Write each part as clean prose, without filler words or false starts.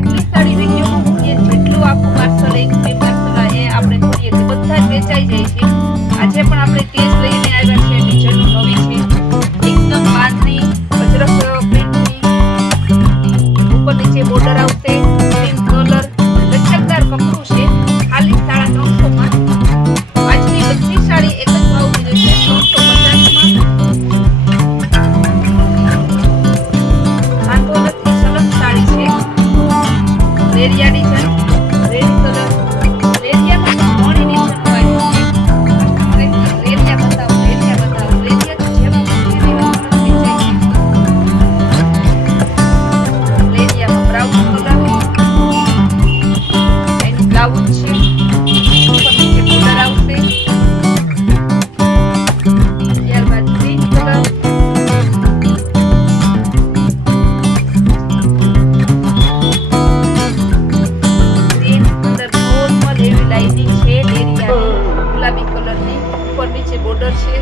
જેટલી સાડી વિડીયોમાં મૂકીએ જેટલું આખું પાર્સલ એક બે પાર્સલ એ આપણે ખોલીએ તે બધા જ વેચાઈ જાય છે. આજે પણ આપણે તે જ લઈને આવ્યા છે. ડિઝાઇન નવી છે, એકદમ બાંધણી અજરક પ્રિન્ટની, ઉપર નીચે બોર્ડર આવશે, ક્રીમ કલર, લચકદાર કપડું છે. ખાલી 350 માં આજની બધી સાડી એક જ ભાવ મળે છે, 350 માં. વાંધો નથી, સરસ સાડી છે. લેરિયા ડિઝાઇન, રેડ કલર, લેરિયામાં ઘણી ડિઝાઇન હોય છે. લેરિયા બતાવો, લેરિયા બતાવો, લેરિયા તો જેવા મૂકે તેવા સરસ ડિઝાઇન છે. લેરિયામાં બ્રાઉન કલર, એનું બ્લાઉઝ છે, ઉપર નીચે બોર્ડર આવશે. ત્યારબાદ ગ્રીન કલર, લાઇનિંગ છે લેરિયાની, ગુલાબી કલરની, ઉપર નીચે બોર્ડર છે,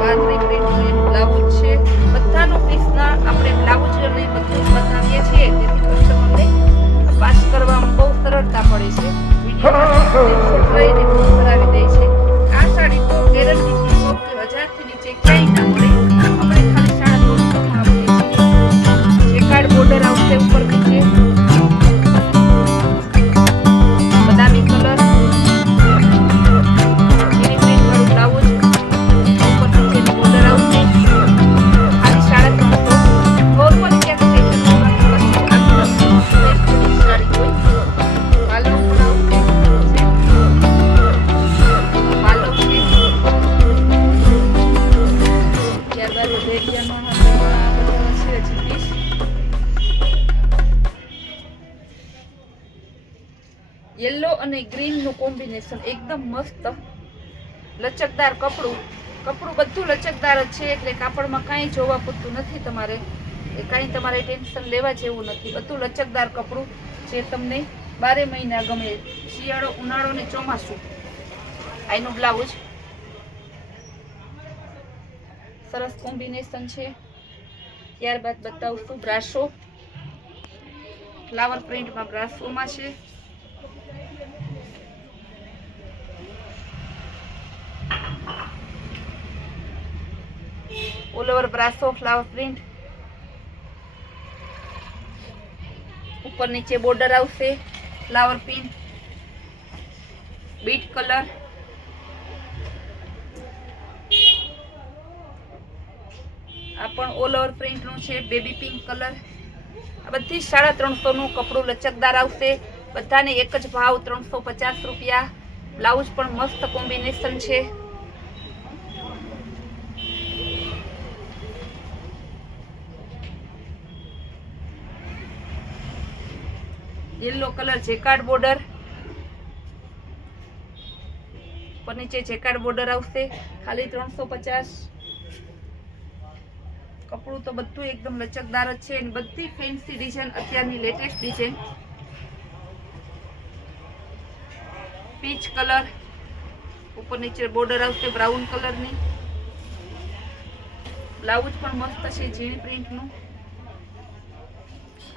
બાંધણી પ્રિન્ટનું બ્લાઉઝ છે. બધાનું પીસના આપણે બ્લાઉઝ અને બધું જ બતાવીએ છીએ, તેથી કસ્ટમરને પાસ કરવામાં બહુ સરળતા પડે છે. વિડીયો લઈને બુક કરાવી દે છે. આ સાડી તો ગેરંટી થી 1000 થી નીચે ક્યાંય ના મળે. આપણે ખાલી 350 માં આપીએ છીએ. જેકાર્ડ બોર્ડર આવશે ઉપર નીચે, બદામી કલર, એની પ્રિન્ટ વાળું બ્લાઉઝ, ઉપર નીચેની બોર્ડર આવશે. ખાલી 350. નોર્મલ ક્યાંક સાડી હોય, પાલો પણ આવશે, પાલો છે. ત્યારબાદ લેરિયામાં છે હજી પીસ. યેલો અને ગ્રીન નું કોમ્બિનેશન એકદમ મસ્ત, લચકદાર કપડું બધું લચકદાર જ છે, એટલે કાપડમાં કાંઈ જોવા પૂરતું નથી. તમારે કાંઈ તમારે ટેન્શન લેવા જેવું નથી. બધું લચકદાર કપડું જે તમને 12 મહિના ગમે, શિયાળો, ઉનાળો ને ચોમાસું. આનું બ્લાઉઝ સરસ કોમ્બિનેશન છે. ત્યારબાદ બતાવશું બ્રાસો, ફ્લાવર પ્રિન્ટમાં બ્રાસોમાં છે. All over brasso flower print, ઉપર નીચે બોર્ડર આવશે, ફ્લાવર પ્રિન્ટ, બીટ કલર, આ પણ ઓલ ઓવર પ્રિન્ટ નું છે, બેબી પિંક કલર. આ બધી 350 નું કપડું લચકદાર આવશે. બધાને એક જ ભાવ 350 રૂપિયા. બ્લાઉઝ પણ મસ્ત કોમ્બિનેશન છે. યેલો કલર જેકાર્ડ બોર્ડર, ઉપર નીચે જેકાર્ડ બોર્ડર આવશે. ખાલી 350. કપડું તો બધું એકદમ લચકદાર જ છે, અને બધી ફેન્સી ડિઝાઇન, અત્યારની લેટેસ્ટ ડિઝાઇન. પીચ કલર, ઉપર નીચે બોર્ડર આવશે બ્રાઉન કલરની. બ્લાઉઝ પણ મસ્ત છે, ઝીણી પ્રિન્ટનું.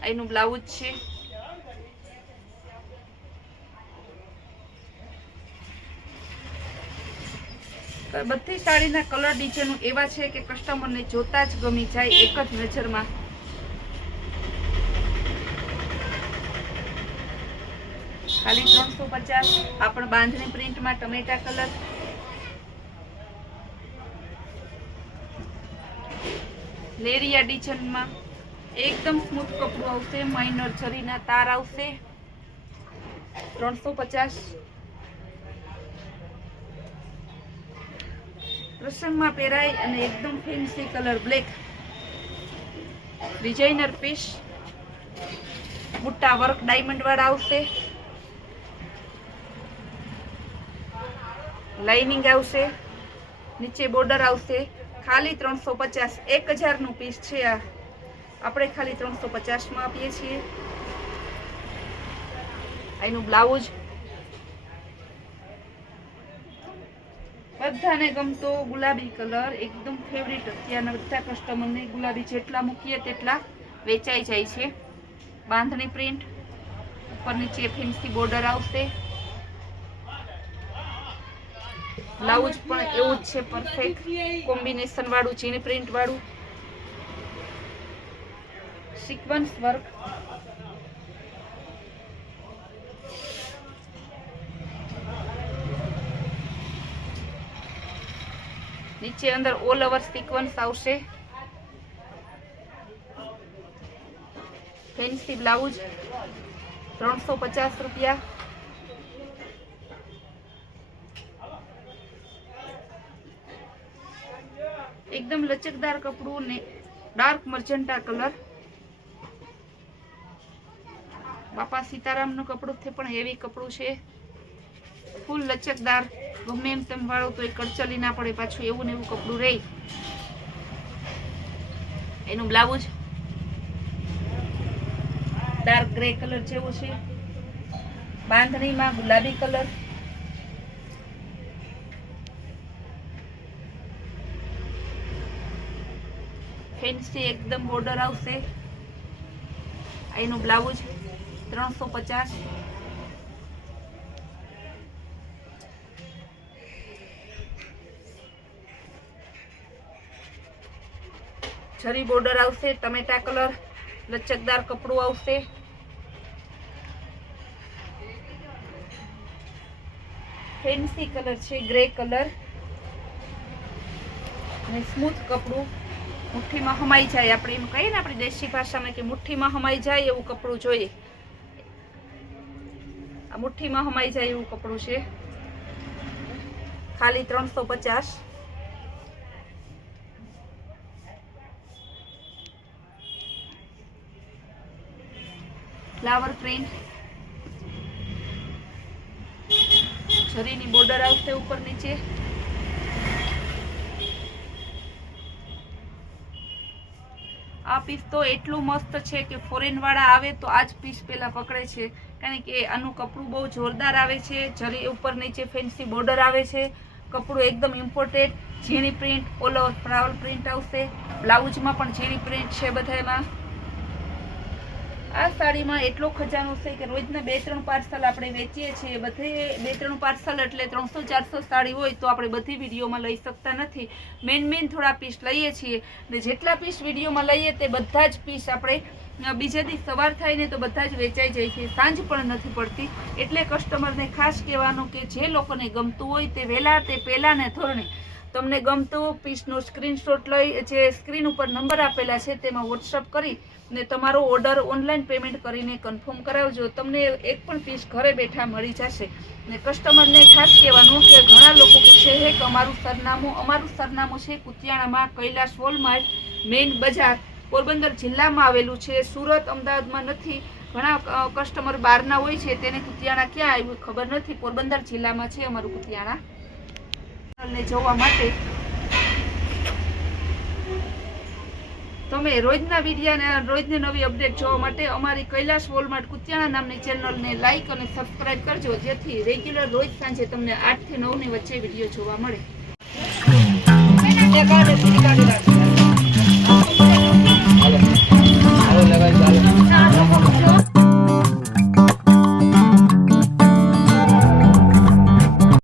એનું બ્લાઉઝ છે. બધી સાડીના કલર ડિઝાઇન એવા છે કે કસ્ટમરને જોતા જ ગમી જાય એક જ નજરમાં. ખાલી 350. આ પણ બાંધણી પ્રિન્ટમાં ટમેટા કલર, લેરિયા ડિઝાઇનમાં એકદમ સ્મૂથ કપડું આવશે. માઇનર જરીના તાર આવશે. 350. પ્રસંગમાં પહેરાય અને એકદમ fancy colour black, designer piece, બુટ્ટા વર્ક ડાયમંડ વાળા આવશે. લાઇનિંગ આવશે, નીચે બોર્ડર આવશે. ખાલી 350. 1000 નું પીસ છે આ. આપણે ખાલી 350 માં આપીએ છીએ. એનું બ્લાઉઝ બધાને ગમતો ગુલાબી કલર, એકદમ ફેવરિટ. અત્યારના બધા કસ્ટમરને ગુલાબી જેટલા મૂકીએ તેટલા વેચાઈ જાય છે. બાંધણી પ્રિન્ટ, ઉપર નીચે ફેન્સી બોર્ડર આવશે. બ્લાઉઝ પણ એવું જ છે, પરફેક્ટ કોમ્બિનેશન વાળું, ઝીણી પ્રિન્ટ વાળું, સિક્વન્સ વર્ક. નીચે અંદર ઓલ ઓવર સિક્વન્સ આવશે. ફેન્સી બ્લાઉઝ 350 રૂપિયા. એકદમ લચકદાર કપડું ને ડાર્ક મર્જન્ટા કલર. બાપા સીતારામનું કપડું છે, પણ હેવી કપડું છે, ફૂલ લચકદાર. ગમે એમ તમે વાળો તો એ કડચલી ના પડે, પાછું એવું ને એવું કપડું રહે. એનું બ્લાઉઝ ડાર્ક ગ્રે કલર જેવો છે, બાંધણીમાં ગુલાબી કલર. ફેન્સી એકદમ બોર્ડર આવશે. એનું બ્લાઉઝ 350. જરી બોર્ડર આવશે, ટમેટા કલર, લચકદાર કપડું આવશે. ફેન્સી કલર છે, ગ્રે કલર અને સ્મૂથ કપડું. મુઠ્ઠીમાં હમાઈ જાય, આપણે એમ કહીએ ને આપણી દેશી ભાષામાં કે મુઠ્ઠીમાં હમાઈ જાય એવું કપડું જોઈએ. આ મુઠ્ઠીમાં હમાઈ જાય એવું કપડું છે, ખાલી 350. ફ્લાવર પ્રિન્ટ, જરીની બોર્ડર આવશે ઉપર નીચે. આ પીસ તો એટલું મસ્ત છે કે ફોરેન વાળા આવે તો આ જ પીસ પેલા પકડે છે, કારણ કે આનું કપડું બહુ જોરદાર આવે છે. જરી ઉપર નીચે ફેન્સી બોર્ડર આવે છે, કપડું એકદમ ઇમ્પોર્ટેડ. ઝીણી print, all over flower print આવશે. બ્લાઉઝમાં પણ ઝીણી પ્રિન્ટ છે બધામાં. આ સાડીમાં એટલો ખજાનો છે કે રોજના 2-3 પાર્સલ આપણે વેચીએ છીએ. બધે 2-3 પાર્સલ એટલે 300-400 સાડી હોય તો આપણે બધી વિડીયોમાં લઈ શકતા નથી. મેન થોડા પીસ લઈએ છીએ, ને જેટલા પીસ વિડીયોમાં લઈએ તે બધા જ પીસ આપણે બીજા દી સવાર થાય ને તો બધા જ વેચાઈ જાય છે, સાંજ પણ નથી પડતી. એટલે કસ્ટમરને ખાસ કહેવાનું કે જે લોકોને ગમતું હોય તે વહેલા તે પહેલાને ધોરણે તમને ગમતું પીસનો સ્ક્રીનશોટ લઈ જે સ્ક્રીન ઉપર નંબર આપેલા છે તેમાં વોટ્સઅપ કરી ને તમારો ઓર્ડર ઓનલાઈન પેમેન્ટ કરીને કન્ફર્મ કરાવજો. તમને એક પણ પીસ ઘરે બેઠા મળી જશે. ને કસ્ટમરને ખાસ કહેવાનું કે ઘણા લોકો પૂછે છે કે અમારું સરનામું છે કુતિયાણામાં કૈલાસ હોલમાર્ટ મેઇન બજાર, પોરબંદર જિલ્લામાં આવેલું છે, સુરત અમદાવાદમાં નથી. ઘણા કસ્ટમર બહારના હોય છે, તેને કુતિયાણા ક્યાં આવ્યું ખબર નથી. પોરબંદર જિલ્લામાં છે અમારું કુતિયાણા. ને જોવા માટે તમે રોજના વિડીયો, રોજની નવી અપડેટ જોવા માટે અમારી કૈલાસ હોલમાર્ટ કુતિયાણા નામની ચેનલને લાઈક અને સબસ્ક્રાઇબ કરજો, જેથી રેગ્યુલર રોજ સાંજે તમને 8 થી 9 ની વચ્ચે વિડીયો જોવા મળે.